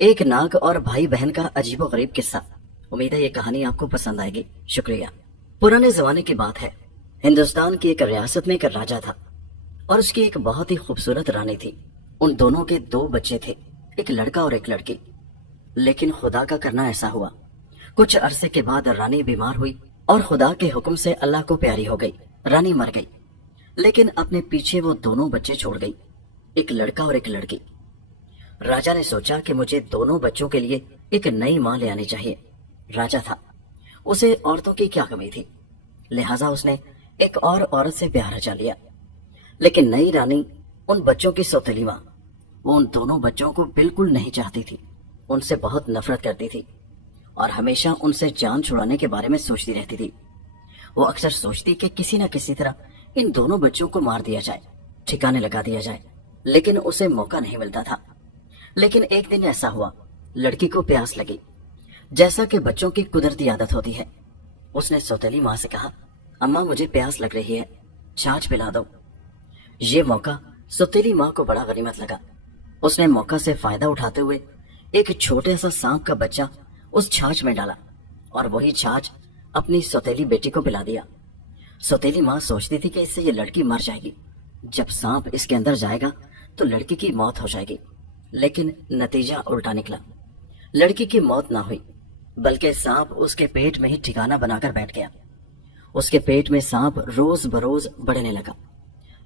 ایک ناگ اور بھائی بہن کا عجیب و غریب قصہ۔ امید ہے یہ کہانی آپ کو پسند آئے گی۔ شکریہ۔ پرانے زمانے کی بات ہے، ہندوستان کی ایک ریاست میں ایک راجا تھا اور اس کی ایک بہت ہی خوبصورت رانی تھی۔ ان دونوں کے دو بچے تھے، ایک لڑکا اور ایک لڑکی۔ لیکن خدا کا کرنا ایسا ہوا، کچھ عرصے کے بعد رانی بیمار ہوئی اور خدا کے حکم سے اللہ کو پیاری ہو گئی۔ رانی مر گئی، لیکن اپنے پیچھے وہ دونوں بچے چھوڑ گئی، ایک لڑکا اور ایک لڑکی۔ راجا نے سوچا کہ مجھے دونوں بچوں کے لیے ایک نئی ماں لے آنی چاہیے۔ راجا تھا، اسے عورتوں کی کیا کمی تھی، لہٰذا اس نے ایک اور عورت سے پیار رچا لیا۔ لیکن نئی رانی، ان بچوں کی سوتیلی ماں، وہ ان دونوں بچوں کو بالکل نہیں چاہتی تھی، ان سے بہت نفرت کرتی تھی اور ہمیشہ ان سے جان چھڑانے کے بارے میں سوچتی رہتی تھی۔ وہ اکثر سوچتی کہ کسی نہ کسی طرح ان دونوں بچوں کو مار دیا جائے، ٹھکانے لگا دیا جائے، لیکن اسے موقع نہیں ملتا تھا۔ لیکن ایک دن ایسا ہوا، لڑکی کو پیاس لگی، جیسا کہ بچوں کی قدرتی عادت ہوتی ہے۔ اس نے سوتیلی ماں سے کہا، اماں مجھے پیاس لگ رہی ہے، چھاچھ پلا دو۔ یہ موقع سوتیلی ماں کو بڑا غنیمت لگا۔ اس نے موقع سے فائدہ اٹھاتے ہوئے ایک چھوٹے سا سانپ کا بچہ اس چھاچھ میں ڈالا اور وہی چھاچھ اپنی سوتیلی بیٹی کو پلا دیا۔ سوتیلی ماں سوچتی تھی کہ اس سے یہ لڑکی مر جائے گی، جب سانپ اس کے اندر جائے گا تو لڑکی کی موت ہو جائے گی۔ لیکن نتیجہ الٹا نکلا، لڑکی کی موت نہ ہوئی، بلکہ سانپ اس کے پیٹ میں ہی ٹھکانہ بنا کر بیٹھ گیا۔ اس کے پیٹ میں سانپ روز بروز بڑھنے لگا،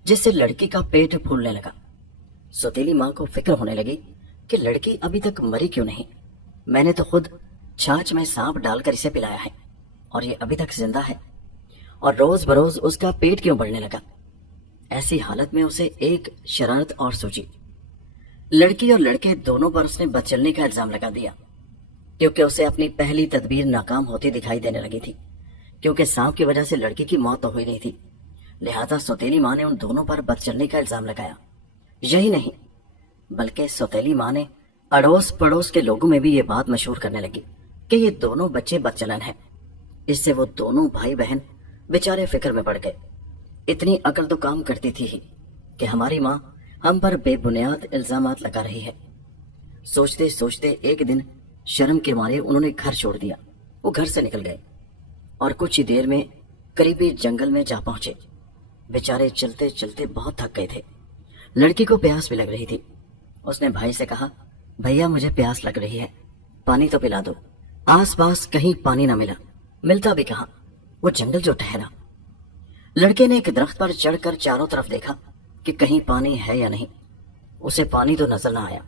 جس سے لڑکی کا پیٹ پھولنے لگا۔ سوتیلی ماں کو فکر ہونے لگی کہ لڑکی ابھی تک مری کیوں نہیں، میں نے تو خود چھاچھ میں سانپ ڈال کر اسے پلایا ہے اور یہ ابھی تک زندہ ہے، اور روز بروز اس کا پیٹ کیوں بڑھنے لگا۔ ایسی حالت میں اسے ایک شرارت اور سوچی۔ لڑکی اور لڑکے دونوں پر اس نے بدچلنی کا الزام لگا دیا، کیونکہ اسے اپنی پہلی تدبیر ناکام ہوتی دکھائی دینے لگی تھی، کیونکہ سانپ کی وجہ سے لڑکی کی موت تو ہوئی نہیں تھی۔ لہذا سوتیلی ماں نے ان دونوں پر بدچلنی کا الزام لگایا۔ یہی نہیں، بلکہ سوتیلی ماں نے اڑوس پڑوس کے لوگوں میں بھی یہ بات مشہور کرنے لگی کہ یہ دونوں بچے بدچلن ہیں۔ اس سے وہ دونوں بھائی بہن بیچارے فکر میں پڑ گئے۔ اتنی عقل تو کام کرتی تھی ہی کہ ہماری ماں ہم پر بے بنیاد الزامات لگا رہی ہے۔ سوچتے سوچتے ایک دن شرم کے مارے انہوں نے گھر چھوڑ دیا، وہ گھر سے نکل گئے اور کچھ ہی دیر میں قریبی جنگل میں جا پہنچے۔ بیچارے چلتے چلتے بہت تھک گئے تھے، لڑکی کو پیاس بھی لگ رہی تھی۔ اس نے بھائی سے کہا، بھیا مجھے پیاس لگ رہی ہے، پانی تو پلا دو۔ آس پاس کہیں پانی نہ ملا، ملتا بھی کہاں، وہ جنگل جو ٹھہرا۔ لڑکے نے ایک درخت پر چڑھ کر چاروں طرف دیکھا کہ کہیں پانی ہے یا نہیں۔ اسے پانی تو نظر نہ آیا،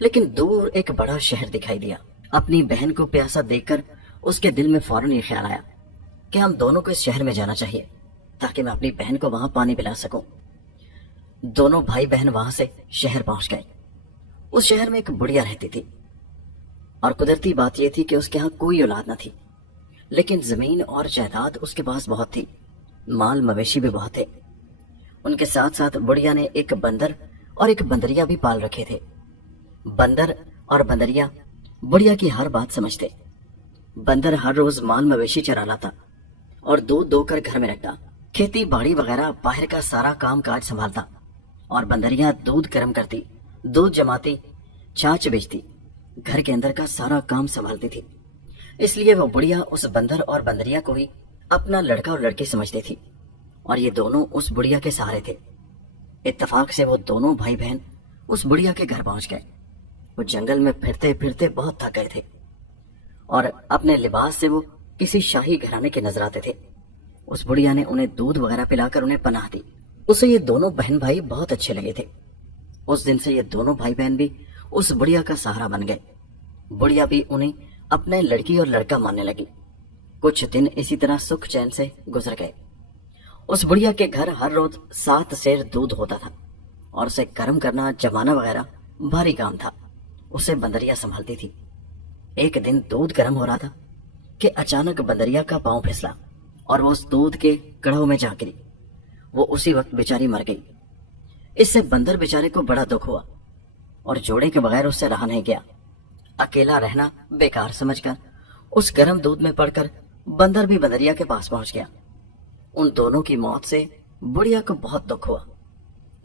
لیکن دور ایک بڑا شہر دکھائی دیا۔ اپنی بہن کو پیاسا دیکھ کر اس کے دل میں فوراً یہ خیال آیا کہ ہم دونوں کو اس شہر میں جانا چاہیے تاکہ میں اپنی بہن کو وہاں پانی پلا سکوں۔ دونوں بھائی بہن وہاں سے شہر پہنچ گئے۔ اس شہر میں ایک بڑھیا رہتی تھی اور قدرتی بات یہ تھی کہ اس کے ہاں کوئی اولاد نہ تھی، لیکن زمین اور جائیداد اس کے پاس بہت تھی، مال مویشی بھی بہت تھے۔ ان کے ساتھ ساتھ بڑھیا نے ایک بندر اور ایک بندریا بھی پال رکھے تھے۔ بندر اور بندریا بڑھیا کی ہر بات سمجھتے۔ بندر ہر روز مال مویشی چرا لاتا اور دودھ دو کر گھر میں رکھتا، کھیتی باڑی وغیرہ باہر کا سارا کام کاج سنبھالتا، اور بندریا دودھ گرم کرتی، دودھ جماتی، چھاچھ بیچتی، گھر کے اندر کا سارا کام سنبھالتی تھی۔ اس لیے وہ بڑھیا اس بندر اور بندریا کو ہی اپنا لڑکا اور لڑکی سمجھتی تھی، اور یہ دونوں اس بڑھیا کے سہارے تھے۔ اتفاق سے وہ دونوں بھائی بہن اس بڑھیا کے گھر پہنچ گئے۔ وہ جنگل میں پھرتے پھرتے بہت تھک گئے تھے اور اپنے لباس سے وہ کسی شاہی گھرانے کے نظر آتے تھے۔ اس بڑھیا نے انہیں دودھ وغیرہ پلا کر انہیں پناہ دی۔ اسے یہ دونوں بہن بھائی بہت اچھے لگے تھے۔ اس دن سے یہ دونوں بھائی بہن بھی اس بڑھیا کا سہارا بن گئے۔ بڑھیا بھی انہیں اپنے لڑکی اور لڑکا ماننے لگی۔ کچھ دن اسی طرح سکھ چین سے گزر گئے۔ اس بڑھیا کے گھر ہر روز 7 سیر دودھ ہوتا تھا اور اسے گرم کرنا، جمانا وغیرہ بھاری کام تھا، اسے بندریا سنبھالتی تھی۔ ایک دن دودھ گرم ہو رہا تھا کہ اچانک بندریا کا پاؤں پھسلا اور وہ اس دودھ کے کڑھوں میں جا گری۔ وہ اسی وقت بیچاری مر گئی۔ اس سے بندر بیچارے کو بڑا دکھ ہوا اور جوڑے کے بغیر اس سے رہا نہیں گیا۔ اکیلا رہنا بیکار سمجھ کر اس گرم دودھ میں پڑ کر بندر بھی بندریا کے پاس پہنچ گیا۔ ان دونوں کی موت سے بڑھیا کو بہت دکھ ہوا۔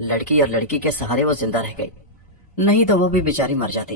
لڑکی اور لڑکی کے سہارے وہ زندہ رہ گئی، نہیں تو وہ بھی بیچاری مر جاتی